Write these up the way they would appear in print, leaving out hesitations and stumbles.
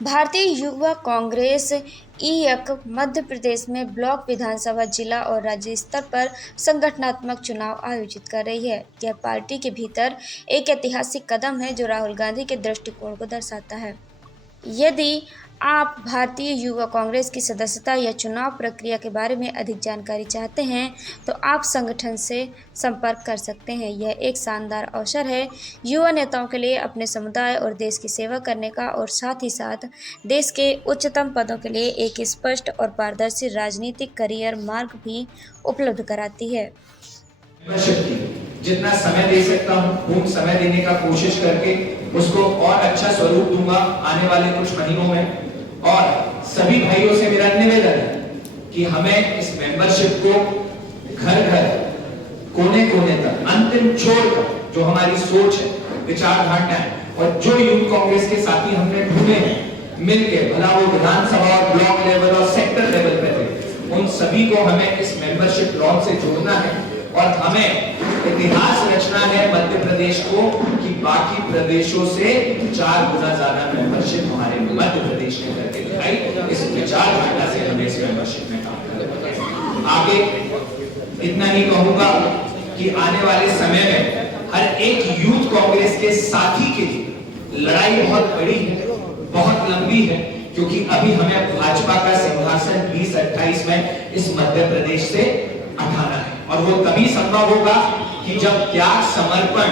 भारतीय युवा कांग्रेस (ईयक) मध्य प्रदेश में ब्लॉक, विधानसभा, जिला और राज्य स्तर पर संगठनात्मक चुनाव आयोजित कर रही है। यह पार्टी के भीतर एक ऐतिहासिक कदम है जो राहुल गांधी के दृष्टिकोण को दर्शाता है। यदि आप भारतीय युवा कांग्रेस की सदस्यता या चुनाव प्रक्रिया के बारे में अधिक जानकारी चाहते हैं, तो आप संगठन से संपर्क कर सकते हैं। यह एक शानदार अवसर है युवा नेताओं के लिए अपने समुदाय और देश की सेवा करने का, और साथ ही साथ देश के उच्चतम पदों के लिए एक स्पष्ट और पारदर्शी राजनीतिक करियर मार्ग भी उपलब्ध कराती है। जितना समय दे सकता हूँ पूर्ण समय देने का कोशिश करके उसको और अच्छा स्वरूप दूंगा आने वाले कुछ महीनों में। और सभी भाइयों से मेरा निवेदन है कि हमें इस मेंबरशिप को घर घर, कोने कोने तक, अंतिम छोर तक जो हमारी सोच है, विचारधारा है और जो यूथ कांग्रेस के साथी हमने ढूंढे हैं मिलके, भला वो विधानसभा और ब्लॉक लेवल और सेक्टर लेवल पे थे, उन सभी को हमें इस मेंबरशिप लॉन्च से जोड़ना है। और हमें इतिहास रचना है मध्य प्रदेश को कि बाकी प्रदेशों से 4 गुना ज्यादा मेंबरशिप हमारे मध्य प्रदेश ने करके दिखाई। इस विचारधारा से हमें इस मेंबरशिप में काम करना है। आगे इतना ही कहूंगा कि आने वाले समय में हर एक यूथ कांग्रेस के साथी के लिए लड़ाई बहुत बड़ी है, बहुत लंबी है, क्योंकि अभी हमें भाजपा का सिंहासन 2028 में इस मध्य प्रदेश से उठाना है। और वो तभी संभव होगा कि जब त्याग, समर्पण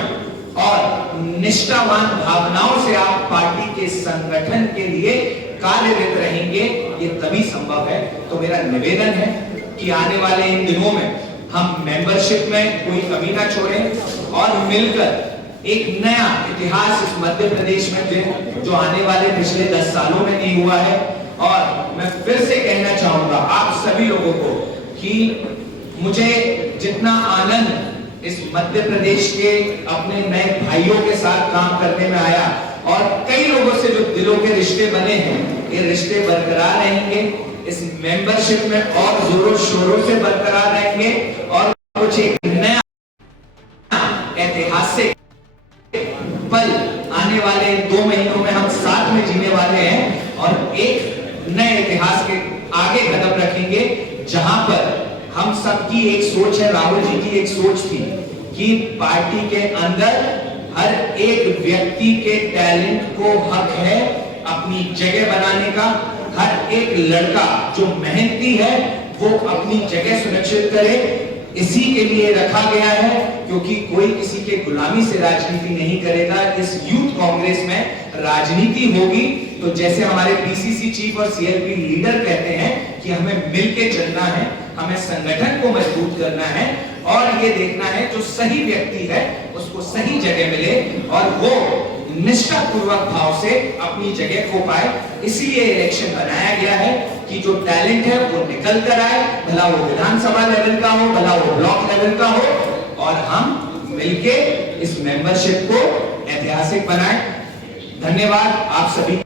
और निष्ठावान भावनाओं से आप पार्टी के संगठन के लिए कार्यरत रहेंगे, ये तभी संभव है। तो मेरा निवेदन है कि आने वाले इन दिनों में हम मेंबरशिप में कोई कमी ना छोड़ें और मिलकर एक नया इतिहास इस मध्य प्रदेश में दें जो आने वाले पिछले 10 सालों में नहीं हुआ है। और मैं फिर से कहना चाहूंगा आप सभी लोगों को कि मुझे जितना आनंद इस मध्य प्रदेश के अपने नए भाइयों के साथ काम करने में आया और कई लोगों से जो दिलों के रिश्ते बने हैं, ये रिश्ते बरकरार रहेंगे, इस मेंबरशिप में और जोरों शोरों से बरकरार रहेंगे और कुछ एक नया ऐतिहासिक पल आने वाले 2 महीनों में हम साथ में जीने वाले हैं और एक नए इतिहास के आगे कदम रखेंगे जहां पर हम सबकी एक सोच है, राहुल जी की एक सोच थी कि पार्टी के अंदर हर एक व्यक्ति के टैलेंट को हक है अपनी जगह बनाने का। हर एक लड़का जो मेहनती है वो अपनी जगह सुनिश्चित करे, इसी के लिए रखा गया है, क्योंकि कोई किसी के गुलामी से राजनीति नहीं करेगा। इस यूथ कांग्रेस में राजनीति होगी तो जैसे हमारे पीसीसी चीफ और सीएलपी लीडर कहते हैं कि हमें मिलके चलना है, हमें संगठन को मजबूत करना है और ये देखना है जो सही व्यक्ति है उसको सही जगह मिले और वो निष्ठापूर्वक भाव से अपनी जगह खो पाए। इसलिए इलेक्शन बनाया गया है कि जो टैलेंट है वो निकल कर आए, भला वो विधानसभा लेवल का हो, भला वो ब्लॉक लेवल का हो, और हम मिलके इस मेंबरशिप को ऐतिहासिक बनाएं। धन्यवाद आप सभी।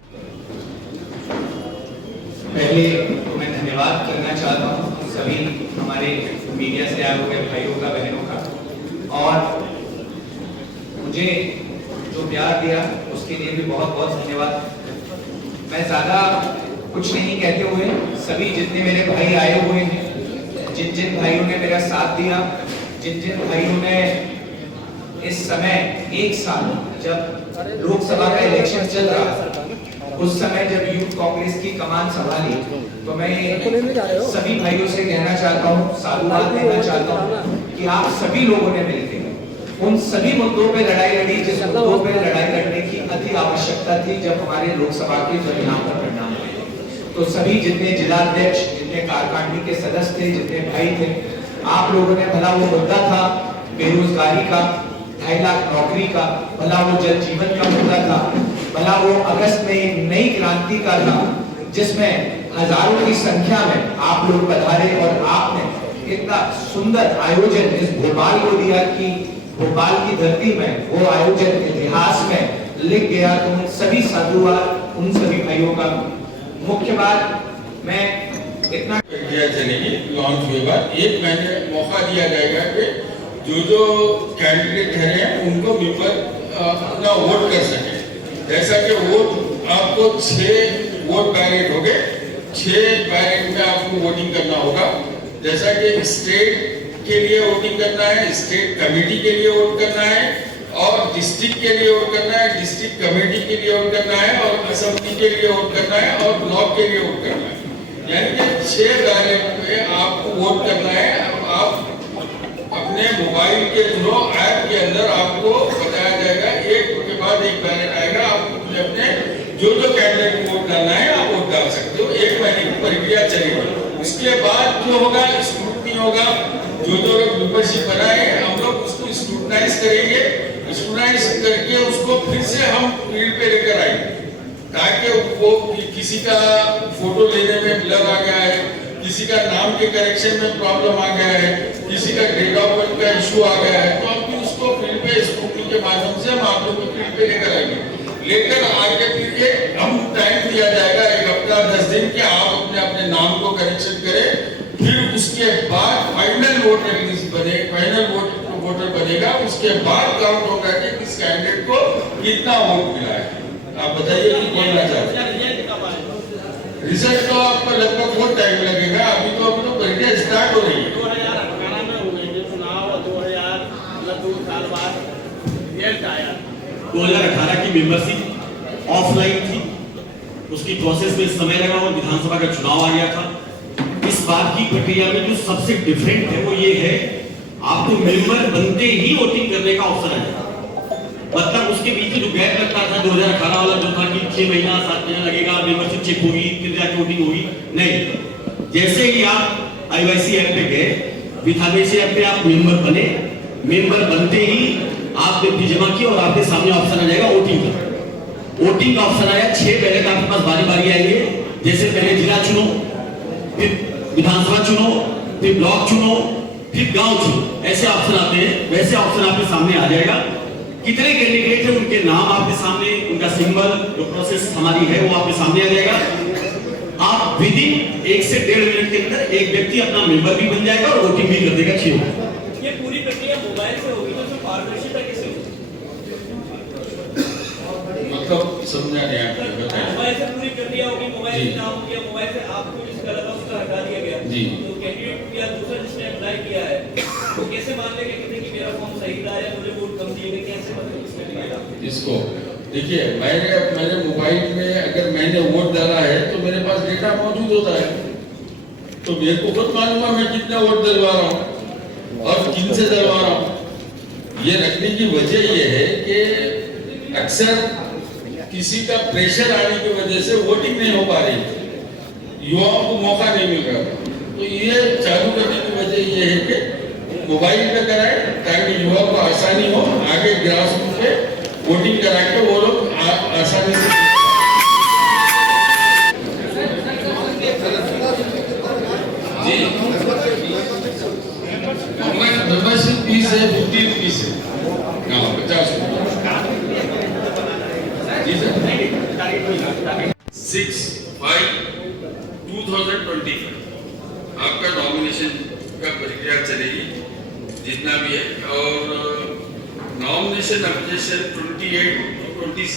पहले तो मैं धन्यवाद करना चाहता हूँ सभी हमारे मीडिया से आए हुए भाइयों का, बहनों का, और मुझे जो प्यार दिया उसके लिए भी बहुत बहुत धन्यवाद। मैं ज्यादा कुछ नहीं कहते हुए सभी जितने मेरे भाई आए हुए हैं, जिन जिन भाइयों ने मेरा साथ दिया, जिन जिन भाइयों ने इस समय 1 साल जब लोकसभा का इलेक्शन चल रहा उस समय जब यूथ कांग्रेस की कमान संभाली, तो मैं सभी भाइयों से कहना चाहता हूँ, साधुवाद देना चाहता हूँ कि आप सभी लोगों ने मिलकर उन सभी मुद्दों पे लड़ाई लड़ी जिस मुद्दों पे लड़ाई लड़ने की अति आवश्यकता थी जब हमारे लोकसभा के चुनाव का परिणाम हुए। तो सभी जितने जिलाध्यक्ष, जितने कार्यकारिणी के सदस्य थे, जितने भाई थे, आप लोगों ने, भला वो मुद्दा था बेरोजगारी का, 2.5 लाख नौकरी का, भला वो जल जीवन का मुद्दा था, भला वो अगस्त में एक नई क्रांति का था जिसमें हजारों की संख्या में आप लोग पधारे और आपने इतना सुंदर आयोजन इस भोपाल को दिया कि भोपाल की धरती में वो आयोजन इतिहास में लिख गया। तो उन सभी साधुवाद उन सभी भाइयों का। मुख्य बात मैं इतना लॉन्च हुए बाद 1 महीने मौका दिया जाएगा कि जो कैंडिडेट हैं उनको मेंबर अपना वोट कर सके। जैसा कि वोट आपको 6 4 बैलेट हो गए, 6 बैलेट में आपको वोटिंग करना होगा। जैसा कि स्टेट के लिए वोटिंग करना है, स्टेट कमेटी के लिए वोट करना है, और डिस्ट्रिक्ट के लिए वोट करना है, डिस्ट्रिक्ट कमेटी के लिए वोट करना है, और असेंबली के लिए वोट करना है, और ब्लॉक के लिए वोट करना है। यानी कि 6 बैलेट में आपको वोट करना है। आप अपने मोबाइल के थ्रू ऐप के अंदर आपको बताया जाएगा, एक के बाद एक बैलेट आएगा, आपको अपने जो कैंडिडेट वोट डालना है आप वोट डाल सकते हो। 1 महीने की प्रक्रिया चलेगी। उसके बाद जो होगा स्क्रूटनी होगा, जो मेंबरशिप बनाए हम लोग उसको स्क्रूटनाइज करेंगे, स्क्रूटनाइज करके उसको फिर से हम फील्ड पे लेकर आएंगे, ताकि वो किसी का फोटो लेने में ब्लर आ गया है, किसी का नाम के करेक्शन में प्रॉब्लम आ गया है, किसी का डेट ऑफ बर्थ का इशू आ गया है, तो हम उसको फील्ड पे स्क्रूटनी के माध्यम से हम आप लोग को फील्ड पे लेकर आएंगे। लेकर आगे फिर एक हम टाइम दिया जाएगा 1 हफ्ता 10 दिन के, आप अपने अपने नाम को करेक्शन करें। फिर उसके बाद फाइनल वोटर लिस्ट बने, फाइनल वोटर बनेगा। उसके बाद काउंट होगा कि किस कैंडिडेट को कितना वोट मिला है। आप बताइए कि बोलना चाहते हैं। रिजल्ट तो आपको लगभग बहुत टाइम लगेगा, अभी तो प्रक्रिया स्टार्ट हो रही है। 2018 में हुए जो चुनाव 2 साल बाद रिजल्ट आया। 2018 की मेंबरशिप ऑफलाइन थी, उसकी प्रोसेस में समय लगा और विधानसभा का चुनाव आ गया था। इस बात की प्रक्रिया में जो सबसे डिफरेंट है वो ये है, आपको मेंबर बनते ही वोटिंग करने का ऑप्शन आएगा। मतलब उसके बीच में जो गैप लगता था 2018 वाला जो था कि 6 महीना 7 महीना लगेगा, मेंबरशिप चेक होगी, फिर जाके वोटिंग होगी, नहीं। जैसे ही आप आईवाईसी ऐप पे गए, विधानसभा ऐप पे आप मेंबर बने, मेंबर बनते ही आपने फी जमा की और आपके सामने ऑप्शन आ जाएगा वोटिंग का। वोटिंग का ऑप्शन आया, 6 बैलेट आपके पास बारी बारी आएंगे। जैसे पहले जिला चुनो, फिर विधानसभा चुनो, फिर ब्लॉक चुनो, फिर गांव चुनो, ऐसे ऑप्शन आते हैं। वैसे ऑप्शन आपके सामने आ जाएगा। कितने कैंडिडेट हैं उनके नाम आपके सामने, उनका सिंबल, जो प्रोसेस हमारी है वो आपके सामने आ जाएगा। आप विद इन 1 से 1.5 मिनट के अंदर एक व्यक्ति अपना मेंबर भी बन जाएगा और वोटिंग भी कर देगा। 6 ये पूरी प्रक्रिया मोबाइल से होगी, तो उसमें पारदर्शिता कैसे होगी? मतलब समझा नहीं आपको, बताइए। मोबाइल से पूरी प्रक्रिया होगी, मोबाइल से नाम किया, मोबाइल से आपको जिसका लगा उसका हटा दिया गया जी। तो कैंडिडेट या दूसरा जिसने अप्लाई किया है तो कैसे मान लेंगे कि मेरा फॉर्म सही था या मुझे वोट कम दिए गए, कैसे मतलब इसमें मिलेगा? इसको देखिए, मेरे मोबाइल में अगर मैंने वोट डाला है तो मेरे पास डेटा मौजूद होता है, तो मेरे को खुद मालूम है मैं कितना वोट डलवा रहा हूँ और किन से डलवा रहा हूँ। ये रखने की वजह ये है कि अक्सर किसी का प्रेशर आने की वजह से वोटिंग नहीं हो पा रही, युवाओं को मौका नहीं मिल रहा। तो ये चालू करने की वजह ये है कि मोबाइल पे कराए ताकि युवाओं को आसानी हो, आगे ग्रास रूट पे वोटिंग करा के वो लोग आसानी से। जी, मेंबरशिप फीस है 50 रुपीज है, 50 रुपये। जी सर, 6/5/2025 आपका नॉमिनेशन का प्रक्रिया चलेगी जितना भी है, और नॉमिनेशन ऑब्जेक्शन 28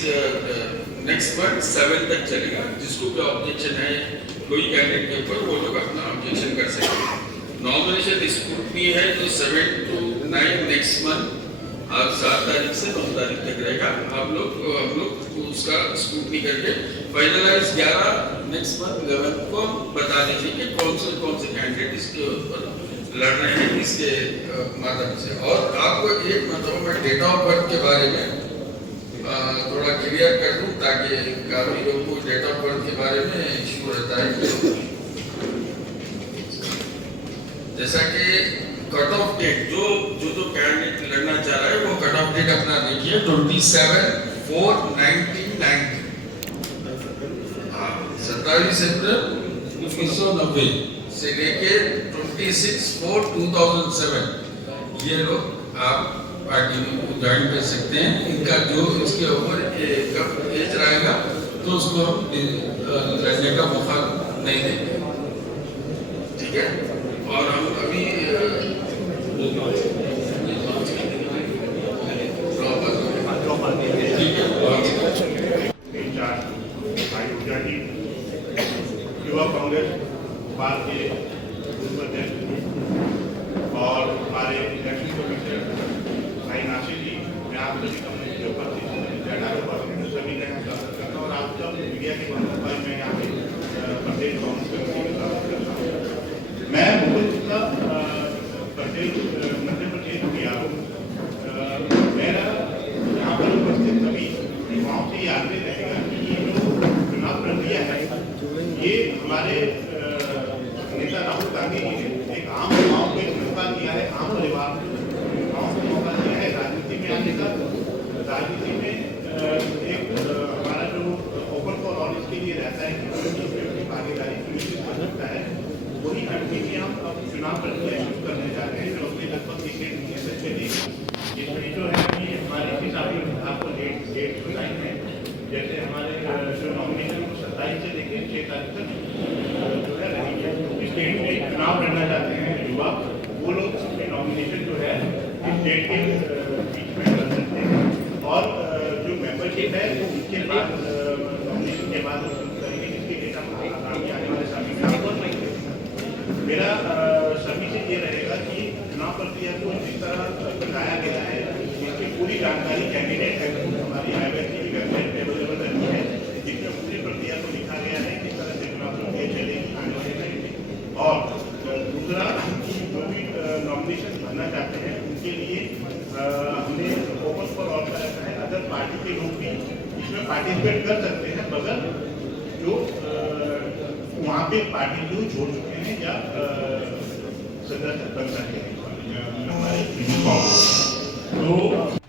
नेक्स्ट मंथ 7 तक चलेगा। जिसको भी ऑब्जेक्शन है कोई कैंडिडेट के ऊपर, वो लोग अपना ऑब्जेक्शन कर सकते हैं। नॉमिनेशन स्क्रूटनी है जो 7 to 9 नेक्स्ट मंथ, आप 7 तारीख से 9 तारीख तक रहेगा। हम लोग उसका स्क्रूटनी करके फाइनलाइज 11 नेक्स्ट मंथ 11 को बता दीजिए कि कौन से कैंडिडेट इसके ऊपर लड़ रहे हैं, इसके माध्यम से। और आपको एक मतलब मैं डेट ऑफ बर्थ के बारे में थोड़ा क्लियर कर दूं, ताकि काफी लोगों को डेट ऑफ बर्थ के बारे में इशू रहता है। जैसा कि कट ऑफ डेट जो कैंडिडेट लड़ना चाह रहा है वो कट ऑफ डेट अपना देखिए 27/4/1990। 27 अप्रैल 1990 से लेके 26/4/2007 ये लोग आप पार्टी में ज्वाइन कर सकते हैं। इनका जो इसके ऊपर एज रहेगा तो उसको लड़ने का मौका नहीं देंगे, ठीक है। और हम अभी अयोध्या की युवा कांग्रेस भोपाल के पूर्व अध्यक्ष और हमारे इलेक्शन कमिश्नर भाई नासिर जी, मैं आप सभी कम्युनिटी के उपस्थित सभी का स्वागत करता हूँ और आप सब मीडिया के बंधुओं का मैं यहाँ पे प्रदेश कांग्रेस कमेटी का स्वागत करता हूँ। मैं मुकुल गुप्ता प्रदेश मध्य प्रदेश बिहार मेरा यहाँ पर उपस्थित सभी युवाओं से ये आग्रह रहेगा कि ये जो चुनाव प्रक्रिया है ये हमारे नेता राहुल गांधी जी ने एक आम युवाओं को एक मौका दिया है, आम परिवार युवाओं को मौका दिया है राजनीति में आने का। राजनीति में एक हमारा जो ओपन फॉर ऑल इसके लिए रहता है कि अपनी भागीदारी सुनिश्चित कर सकता है, वही कंट्री में हम अब चुनाव प्रक्रिया शुरू करने जा रहे हैं जो अगले लगभग 1 महीने से चलेगी। इसमें जो है कि हमारे हिसाब से आपको डेट बताई है, जैसे हमारे जो नॉमिनेशन को 27 से लेकर 6 तारीख तक जो है रहेंगे। इस डेट में चुनाव लड़ना चाहते हैं युवा, वो लोग अपनी नॉमिनेशन जो है इस डेट के बीच में कर सकते हैं और जो मेंबरशिप है वो उसके बाद नॉमिनेशन के बाद करेंगे, जिसके डेट हम आगामी आने वाले समय में मेरा सभी से ये रहेगा कि चुनाव प्रक्रिया को जिस तरह बताया गया है इसकी पूरी जानकारी कैंडिडेट है हमारी IBC की वेबसाइट पर अवेलेबल रहती है, जिसमें पूरी प्रक्रिया को लिखा गया है किस तरह से चुनाव प्रक्रिया चलेगी आने वाले टाइम में। और दूसरा, जो भी नॉमिनेशन भरना चाहते हैं उनके लिए हमने ओपन फॉर ऑल का रखा है। अदर पार्टी के लोग भी इसमें पार्टिसिपेट कर सकते हैं, मगर जो वहाँ पे पार्टी जो छोड़ चुके हैं या सदस्य बन सकते हैं हमारे तो